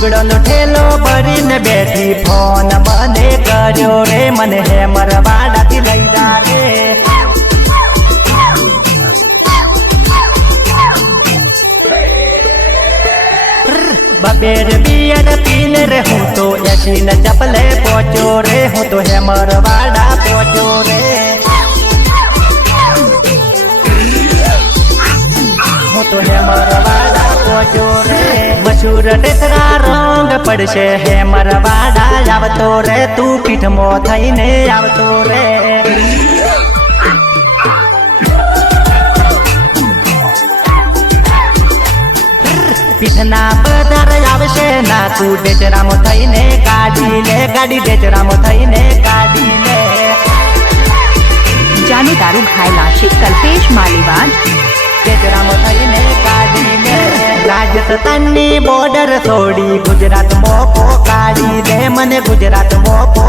લુગડો નો ઠેલો ભરીને બેઠી ફોન મને કર્યો રે મને હેમરવાડાથી લઈ જા રે બબેર બિયર પીને રે હું તો એસીને ચપલે પહોંચ્યો રે હું તો હેમરવાડા પહોંચ્યો રે હું તો હેમરવાડા પહોંચ્યો રે મશૂર ટેસરા રંગ પડશે હેમરવાડા આવતો રે તું પીઠમાં થઈને આવતો રે પીઠના પધાર આવશે ના તું ડેચરામાં થઈને કાઢી લે ગાડી ડેચરામાં થઈને કાઢી લે જાને દારૂ ખાયેલા છે કલ્પેશ માલીવાડ ડેચરામાં થઈને કાઢી લે રાજસ્થાનની બોર્ડર છોડી ગુજરાત મોકો કાઢી દે મને ગુજરાત મોકો